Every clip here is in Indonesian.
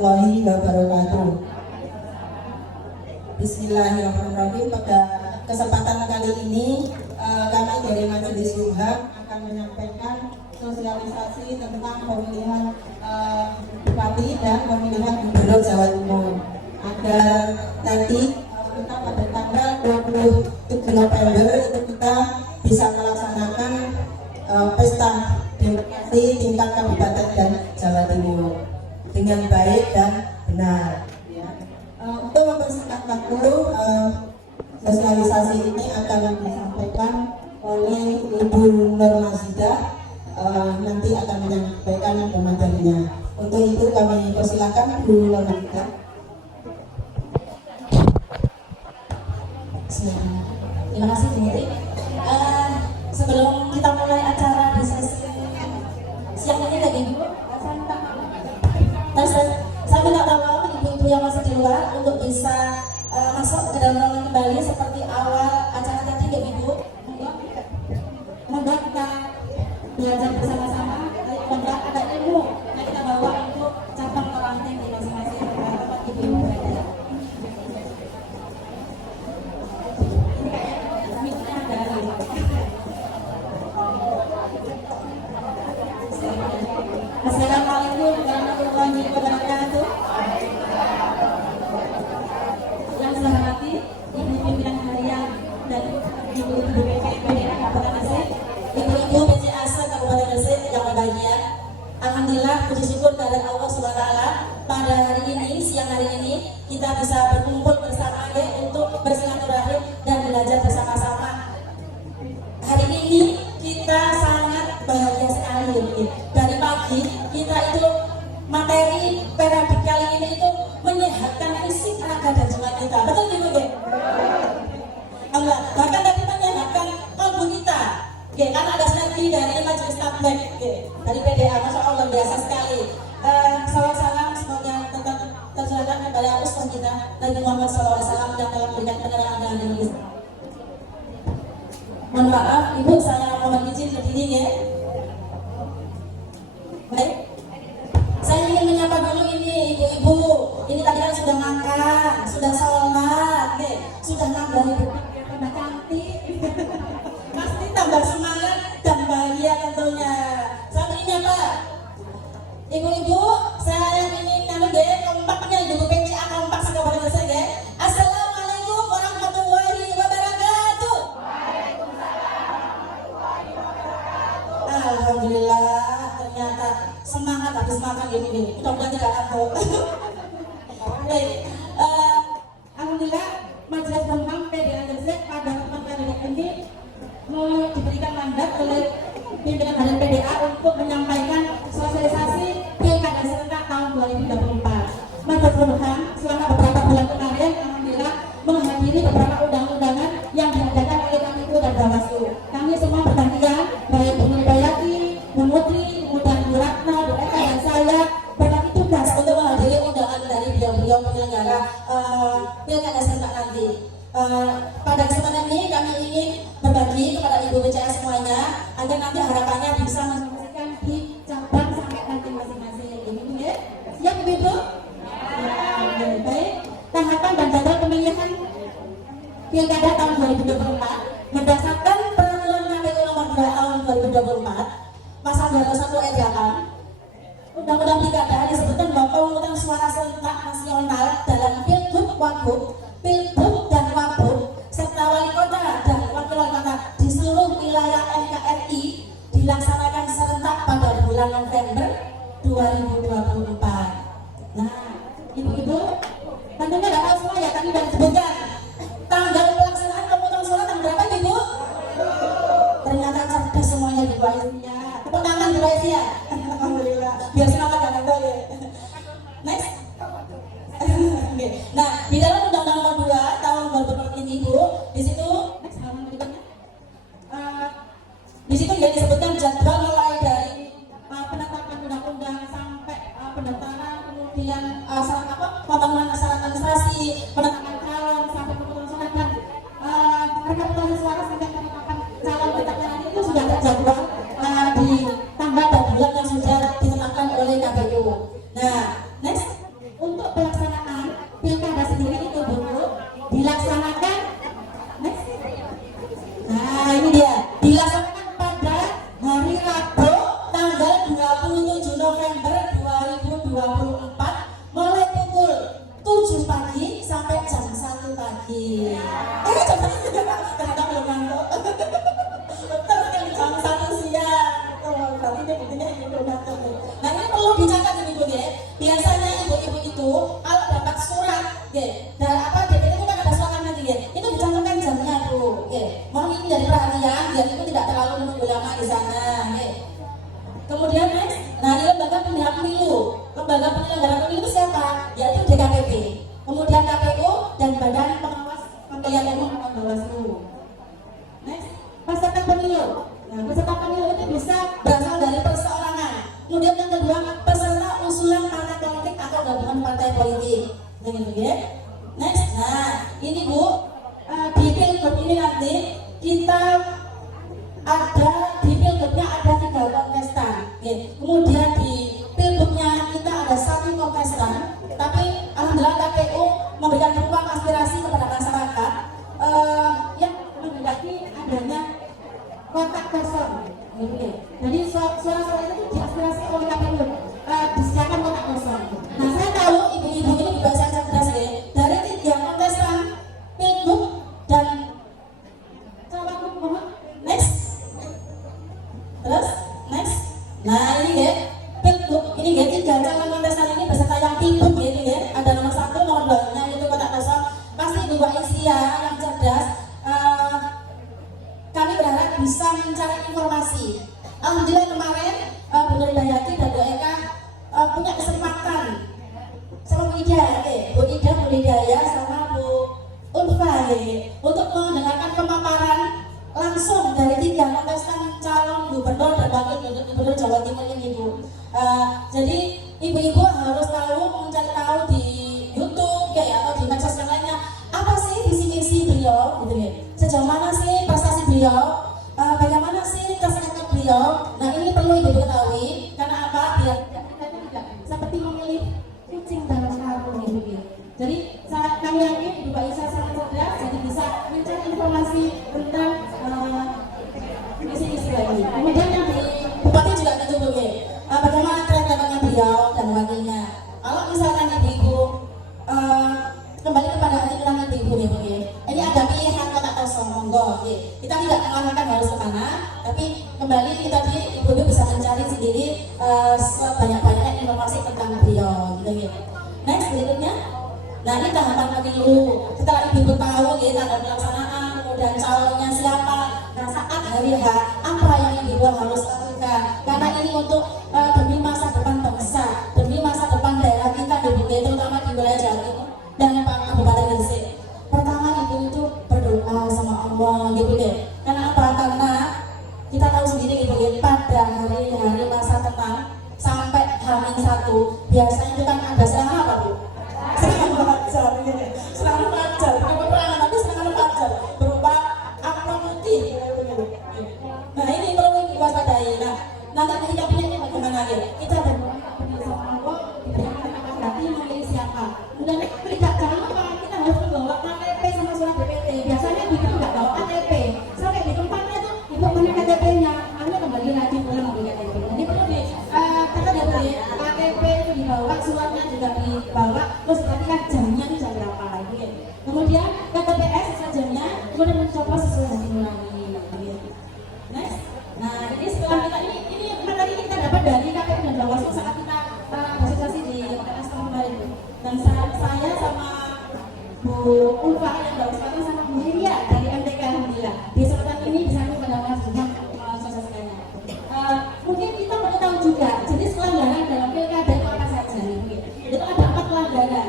warahmatullahi wabarakatuh. Bismillahirrahmanirrahim. Pada kesempatan kali ini kami dari Majelis Syuhab akan menyampaikan sosialisasi tentang pemilihan bupati dan pemilihan gubernur Jawa Timur. Agar nanti kita pada tanggal 27 November itu kita bisa melaksanakan pesta demokrasi tingkat kabupaten dan Jawa Timur dengan baik dan benar. Untuk mempersingkat waktu, sosialisasi ini akan disampaikan oleh Ibu Nur Mazidah, nanti akan menyampaikan materinya. Untuk itu kami persilakan Bu Nur Mazidah. Terima kasih Bu Niti. Sebelum kita mulai acara di sesi siang ini lagi Bu, saya minta tolong ibu-ibu yang masih di luar untuk bisa masuk ke dalam ruangan kembali seperti awal acara tadi ya Ibu. Monggo kita belajar bersama-sama. Monggo ada ilmu yang kita bawa untuk cabang olahraga di masing-masing tempat ibu-ibu berada. Assalamualaikum warahmatullahi wabarakatuh. Yang saya hormati Ibu Pimpinan Harian dan Ibu-Ibu PDA Kabupaten Gresik, Ibu-Ibu PCAS Kabupaten Gresik yang berbahagia. Alhamdulillah, puji syukur kepada Allah SWT. Pada hari ini, siang hari ini, kita bisa berkumpul bersama untuk bersilaturahim dan belajar bersama-sama. Hari ini kita sangat bahagia sekali ini. Dari pagi kita itu materi periodik kali ini itu menyehatkan fisik, raga dan jiwa kita. Betul Ibu? Enggak, bahkan tadi menyehatkan kalbu kita. Karena ada sinergi dari Majelis Tabligh dari PDA, Masya Allah biasa sekali. Salam semoga tetap tercurahkan kepada Ustaz kita Nabi Muhammad SAW yang telah memberikan penerangan dan ilmu. Mohon maaf, Ibu, saya mohon izin berdiri ya. Baik, saya ingin menyapa dulu ini ibu-ibu. Ini tadi kan sudah makan, sudah sholat, sudah nambah hidup, tambah cantik, pasti tambah semangat dan bahagia tentunya. Saat ini apa? Ibu-ibu, saya ini kalau kompaknya ibu PCA kompak Kabupaten Gresik ya. Assalamualaikum warahmatullahi wabarakatuh. Alhamdulillah, ternyata semangat habis makan ini. Mudah-mudahan tidak kapok. Baik, alhamdulillah Majelis Tabligh PDA Gresik pada kesempatan ini diberikan mandat oleh pimpinan harian PDA untuk menyampaikan sosialisasi Pilkada serentak tahun 2024. Majelis Tabligh selama beberapa bulan kemarin, alhamdulillah menghadiri beberapa undang-undangan yang diadakan oleh Kamiku dan Bawaslu. Kami semua bergantian, baik Bu Nurbayati, Bu Mutri, kemudian Bu Ratna, Bu Eka, dan saya berbagi tugas untuk menghadiri undangan dari beliau-beliau penyelenggara Pilkada serentak nanti. Pada kesempatan ini kami ingin berbagi kepada Ibu PCA semuanya agar nanti harapannya bisa menyampaikan di cabang sampai nanti masing-masing. Ibu ya, siap Ibu? Ya, baik. Tahapan dan jadwal pemilihan Pilkada tahun 2024 berdasarkan peraturan KPU nomor 2 tahun 2024 pasal 21 ayat 8 Undang-Undang Pilkada disebutkan bahwa pemungutan suara serentak nasional dalam Pilgub, Wagub, Pilgub dan Wabub serta wali kota dan wakil wali kota di seluruh wilayah NKRI dilaksanakan serentak pada bulan November 2024. Nah, ibu-ibu, tentunya tidak tahu semua ya, tadi sudah disebutkan tanggal pelaksanaan pemungutan suara tanggal berapa Ibu? Ternyata cerdas semuanya di Aisyah. Tepuk tangan di Aisyah. Alhamdulillah. Biar semangat dan tahu ya. Next. Nah, di dalam Undang-Undang Nomor 2 tahun 2004 ini Ibu, di situ next halaman berikutnya. Di situ ya disebutkan jadwal mulai dari penetapan undang-undang sampai pendaftaran, kemudian pembangunan syarat administrasi, penetapan calon sampai pemungutan suara dan rekapitulasi suara sampai penetapan calon tetapnya nanti itu sudah terjadwal di tanggal dan bulan yang sudah ditetapkan oleh KPU. Nah, next. 2024 mulai pukul 7 pagi sampai jam 1 pagi. Jam 1 siang, ternyata belum ngantuk. Terus kali jam 1 siang. Berarti dia buktinya ini belum ngantuk. Nah ini perlu dicatat ibu ya. Biasanya ibu-ibu itu kalau dapat surat, dan apa DPT itu kan ada surat nanti ya. Itu dicantumkan jamnya bu. Mohon ini jadi perhatian, biar ibu tidak terlalu menunggu lama di sana. Kemudian next, nah ini lembaga pemilihan pemilu. Lembaga penyelenggara pemilu itu siapa? Yaitu DKPP. Kemudian KPU dan Badan Pengawas Pemilihan Umum atau Bawaslu. Next, peserta pemilu. Nah, peserta pemilu itu bisa berasal dari perseorangan. Kemudian yang kedua, peserta usulan partai politik atau gabungan partai politik. Begitu ya. Next, nah ini bu, di pilgub ini nanti kita ada di pilgubnya ada 3 kontestan. Kemudian di pilgubnya kita ada 1 kontestan. Tapi alhamdulillah KPU memberikan ruang aspirasi kepada masyarakat yang menghendaki adanya kotak kosong. Jadi suara-suara itu diaspirasi oleh KPU, disediakan kotak kosong. Nah saya tahu ibu-ibu ini juga saya cerdas ya. Dari 3 kontestan pilgub dan cawagup, mohon next. Terus next. Nah ini ya pilgub ini ya 3 calon kontestan ini beserta yang pilgub gitu ya. Ada nomor 1, nomor 2-nya itu kotak kosong. Pasti ibu Aisyah yang cerdas. Kami berharap bisa mencari informasi. Alhamdulillah kemarin Bu Nur Hidayati dan Bu Eka punya kesempatan sama Bu Ida, Bu Ida, Bu Hidayah sama Bu Ulfa untuk mendengarkan pemaparan langsung dari 3 kontestan calon gubernur dan wakil gubernur Jawa Timur ini Bu. Jadi ibu-ibu harus tahu, mencari tahu di YouTube atau di medsos yang lainnya apa sih visi misi beliau gitu ya. Sejauh mana sih prestasi beliau, bagaimana sih kesehatan beliau. Nah ini perlu ibu ketahui karena apa? Biar tidak seperti memilih kucing dalam karung gitu. Jadi kami yakin Ibu Aisyah sangat cerdas, jadi bisa mencari informasi tentang misi-misi lagi. Kemudian yang di Bupati juga gitu Bu bagaimana track-tracknya beliau dan wakilnya. Kalau misalkan ibu kembali kepada aturan ibu nih Bu. Ini ada pilihan kotak kosong, monggo. Kita tidak mengatakan harus kemana, tapi kembali kita ibu bisa mencari sendiri sebanyak-banyaknya informasi tentang beliau, gitu. Next berikutnya, nah ini tahapan pemilu. Setelah ibu tahu tanggal pelaksanaan, kemudian calonnya siapa, nah saat hari H apa yang ibu harus lakukan? Karena ini untuk demi masa depan bangsa, demi masa depan daerah kita di terutama di wilayah Jawa Timur dan Kabupaten Gresik. Pertama ibu itu berdoa sama Allah gitu deh. Karena apa? Karena kita tahu sendiri gitu ya, pada hari-hari masa tenang sampai H-1 biasanya itu kan ada serangan apa Bu? Serangan fajar gitu. Serangan fajar, bukan peperangan tapi serangan fajar berupa api putih gitu. Nah ini perlu diwaspadai. Nah nanti menyikapinya ini bagaimana ya? Kita berdoa sama Allah, berarti memilih siapa. Kemudian tidak jangan lupa kita harus membawa KTP sama surat DPT. Biasanya ibu nggak bawa KTP. Sampai di tempatnya tuh ibu punya KTP-nya, akhirnya kembali lagi pulang ambil KTP. Ini perlu kita boleh KTP itu dibawa, suratnya juga dibawa, terus perhatikan jamnya itu jam berapa lagi. Kemudian KTPS sesuai jamnya, kemudian mencoba sesuai hari mulai. Next, nah ini setelah kita ini materi kita dapat dari KPU dan Bawaslu saat kita konsultasi di MTS kemarin. Dan saya sama Bu Ulfa yang Bawaslu sama Bu Ria dari MTK alhamdulillah. Di kesempatan ini bisa mendapat juga sosialisasinya. Mungkin kita perlu tahu juga jenis pelanggaran dalam pilkada itu apa saja. Itu ada 4 pelanggaran.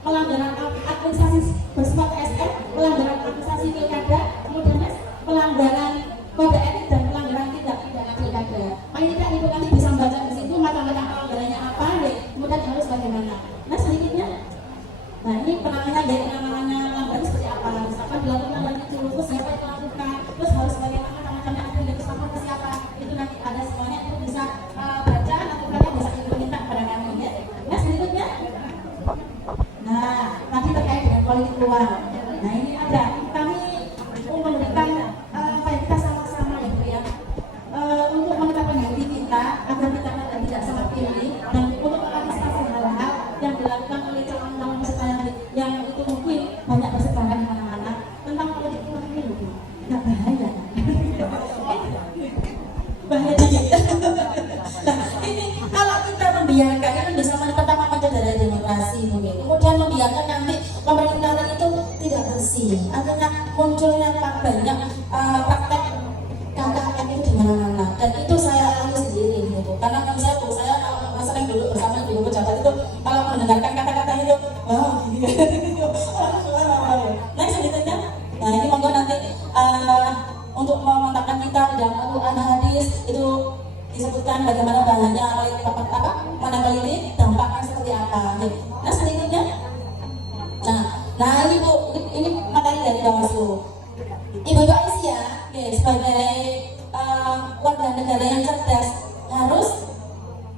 Pelanggaran administrasi bersifat SM, pelanggaran administrasi pilkada, kemudian pelanggaran kode etik dan pelanggaran tidak pidana pilkada. Paling tidak ibu nanti bisa membaca di situ macam-macam pelanggarannya apa, kemudian harus bagaimana. Nah selanjutnya, nah ini penanganannya pelanggaran seperti apa? Misalkan dilakukan pelanggaran itu, terus siapa yang melakukan, terus harus bagaimana macam-macamnya ada yang lapor ke siapa, itu nanti ada semuanya itu bisa baca atau kalian bisa ibu minta kepada kami ya. Nah selanjutnya, nah tadi terkait dengan politik uang. Nah ini ada kami memberikan kita sama-sama ya Bu ya, untuk menetapkan hati kita agar kita tidak salah pilih dan untuk bisa pertama mencederai demokrasi, kemudian membiarkan nanti pemerintahan itu tidak bersih, akhirnya munculnya banyak praktek KKN itu di mana-mana, dan itu saya alami sendiri gitu. Karena kan saya kalau sering dulu bersama ibu pejabat itu kalau mendengarkan kata-kata itu, wah gitu. Nah selanjutnya, nah ini monggo nanti untuk memantapkan kita di dalam Al-Quran hadis itu disebutkan bagaimana bahannya menangkali dampaknya seperti apa. Nah selanjutnya, nah ini Bu, ini materi dari Bawaslu. Ibu Aisyah, sebagai warga negara yang cerdas harus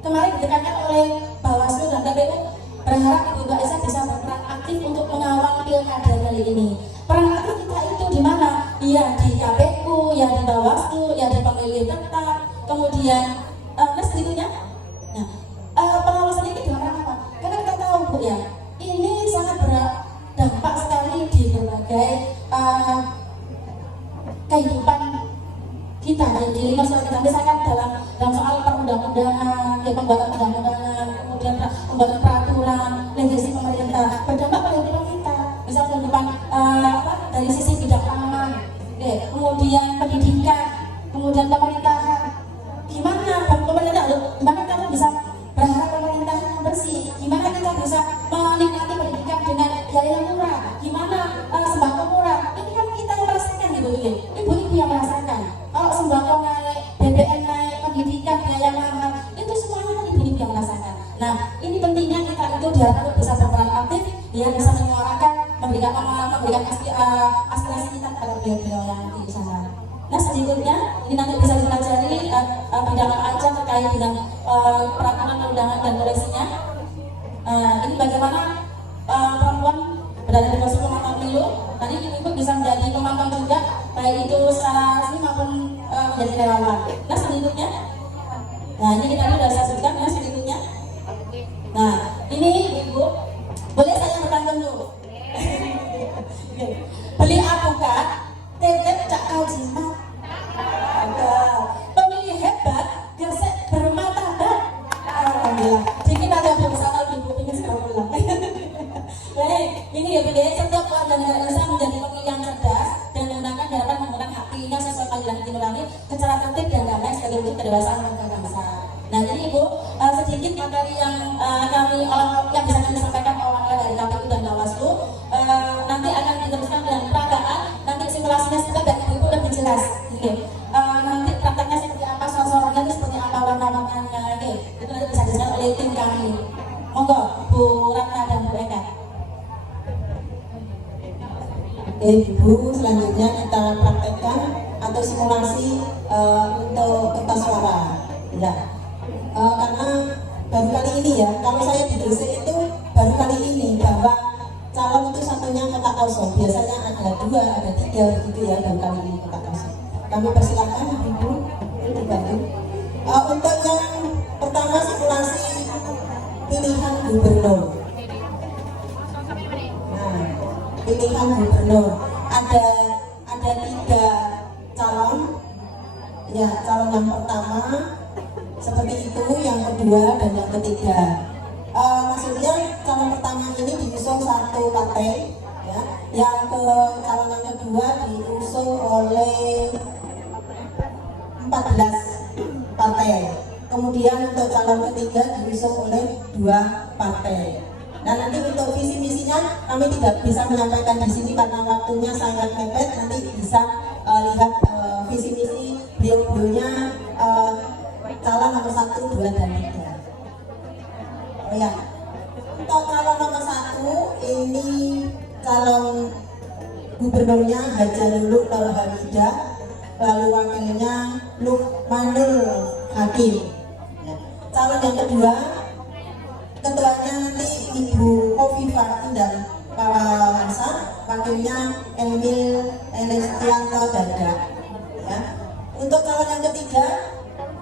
kemarin ditekankan oleh Bawaslu dan KPU berharap Ibu Aisyah bisa berperan aktif untuk mengawal pilkada kali ini. Peran aktif kita itu di mana? Ya di KPU, ya di Bawaslu, ya di pemilih tetap, kemudian selanjutnya. Nah, pengawasan ini dalam rangka apa? Karena kita tahu Bu ya, ini sangat berdampak sekali di berbagai kehidupan kita di lima soal kita, misalkan dalam soal perundang-undangan, pembuatan undang-undangan, kemudian pembuatan peraturan, legislasi pemerintah berdampak pada kehidupan kita, misal kehidupan dari sisi bidang aman, kemudian pendidikan, kemudian pemerintahan. Gimana kita bisa berharap pemerintahan yang bersih? Gimana kita bisa menikmati pendidikan dengan biaya yang murah? Gimana sembako murah? Ini kan kita yang merasakan gitu, ibu-ibu yang merasakan. Kalau sembako naik, BBM naik, pendidikan biaya mahal, itu semuanya kan ibu-ibu yang merasakan. Nah, ini pentingnya kita itu diharapkan bisa berperan aktif, dia bisa menyuarakan, memberikan aspirasi kita kepada beliau-beliau yang di sana. Nah selanjutnya ini nanti bisa dipelajari bidang apa aja terkait dengan peraturan undangan dan koreksinya. Ini bagaimana perempuan berada di posisi pemantau pemilu. Nanti ibu bisa menjadi pemantau juga, baik itu secara resmi maupun menjadi relawan. Nah selanjutnya, nah ini kita sudah saya sebutkan ya selanjutnya. Nah ini ibu, boleh saya bertanya dulu? Beli alpukat, tetep cak kau jimat. Pemilih hebat, gesek bermartabat. Alhamdulillah. Dikit aja bersama ibu ingin segera pulang. Baik, ini ya beliau setiap warga negara Indonesia menjadi pemilih yang cerdas dan menggunakan harapan menggunakan hak pilihnya sesuai panggilan hati nurani secara tertib dan damai sebagai wujud kedewasaan warga bangsa. Nah jadi ibu sedikit materi yang yang bisa kami sampaikan oleh dari KPU dan Bawaslu. Nanti akan diteruskan dengan peragaan. Nanti simulasinya seperti dan ibu lebih jelas. Nanti prakteknya seperti apa, soal-soalnya itu seperti apa, warna-warnanya. Itu nanti bisa dijelaskan oleh tim kami. Monggo Bu Ratna dan Bu Eka. Ibu, selanjutnya kita praktekkan atau simulasi untuk kertas suara. Ya. Karena baru kali ini ya, kalau saya di Gresik itu baru kali ini bahwa calon itu satunya kotak kosong. Biasanya ada 2, ada 3 begitu ya, baru kali ini kotak kosong. Kami persilakan Ibu dibantu. Untuk yang pertama simulasi pilihan gubernur. Nah, pilihan gubernur ada 3 calon. Ya, calon yang pertama seperti itu, yang kedua dan yang ketiga. Maksudnya calon pertama ini diusung 1 partai, ya. Yang calon yang kedua diusung oleh 14 partai. Kemudian untuk calon ketiga diusung oleh 2 partai. Nah nanti untuk visi misinya kami tidak bisa menyampaikan di sini karena waktunya sangat mepet. Nanti bisa lihat visi misi beliau-beliaunya calon nomor 1, 2, dan 3. Oh ya, untuk calon nomor 1 ini calon gubernurnya Hajarul Nur Hamidah, lalu wakilnya Lukmanul Hakim. Ya. Calon yang kedua, ketuanya nanti Ibu Khofifah Indar Parawansa, wakilnya Emil Elestianto Dada. Ya. Untuk calon yang ketiga,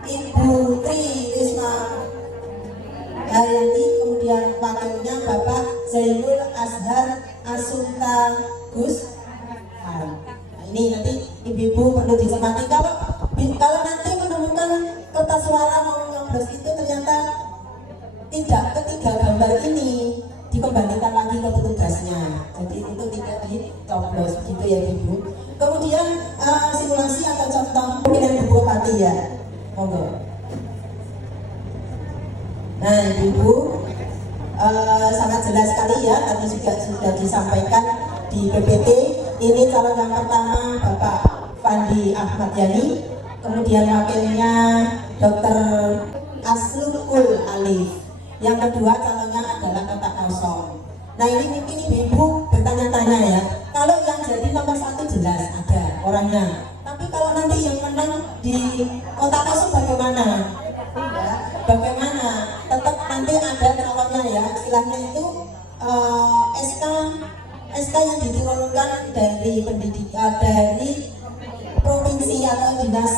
Ibu Tri Risma Haryani, kemudian wakilnya Bapak Zainul Azhar Asunta Gus. Nah, ini nanti ibu-ibu perlu dicermati. Kalau nanti menemukan kertas suara mau nyoblos itu ternyata tidak dikembalikan lagi ke petugasnya. Jadi itu tidak dicoblos gitu ya Ibu. Kemudian simulasi atau contoh pemilihan Ibu Bupati ya, monggo. Nah Ibu, sangat jelas sekali ya, tadi juga sudah disampaikan di PPT. Ini calon yang pertama Bapak Fandi Ahmad Yani, kemudian wakilnya Dr. Aslukul Alif, yang kedua calonnya adalah kotak kosong. Nah ini mungkin Ibu bertanya-tanya ya, kalau yang jadi nomor 1 jelas ada orangnya, tapi kalau nanti yang menang di kotak kosong bagaimana? Ya, bagaimana? Tetap nanti ada calonnya ya, istilahnya itu SK yang diturunkan dari pendidikan dari provinsi atau dinas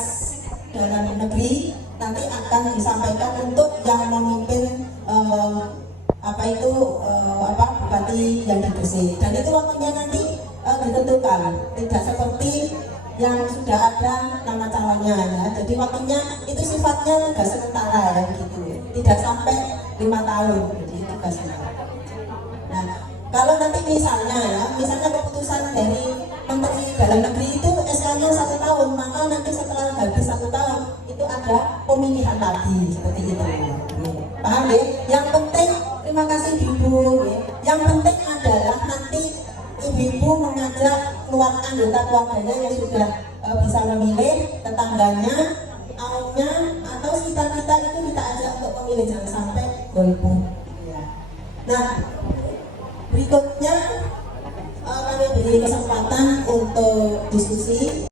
dalam negeri nanti akan disampaikan untuk yang memimpin bupati yang di Gresik, dan itu waktunya nanti ditentukan, tidak seperti yang sudah ada nama calonnya ya. Jadi waktunya itu sifatnya nggak sementara ya gitu, tidak sampai 5 tahun jadi tugasnya. Nah kalau nanti misalnya keputusan dari Menteri Dalam Negeri itu SK-nya 1 tahun, maka nanti setelah habis 1 tahun itu ada pemilihan lagi seperti itu. Paham ya? Yang penting, terima kasih Ibu ya. Yang penting adalah nanti Ibu mengajak anggota keluarganya yang sudah bisa memilih, tetangganya, aumnya, atau kita itu kita ajak untuk memilih, jangan sampai golput. Nah, berikutnya kami beri kesempatan untuk diskusi.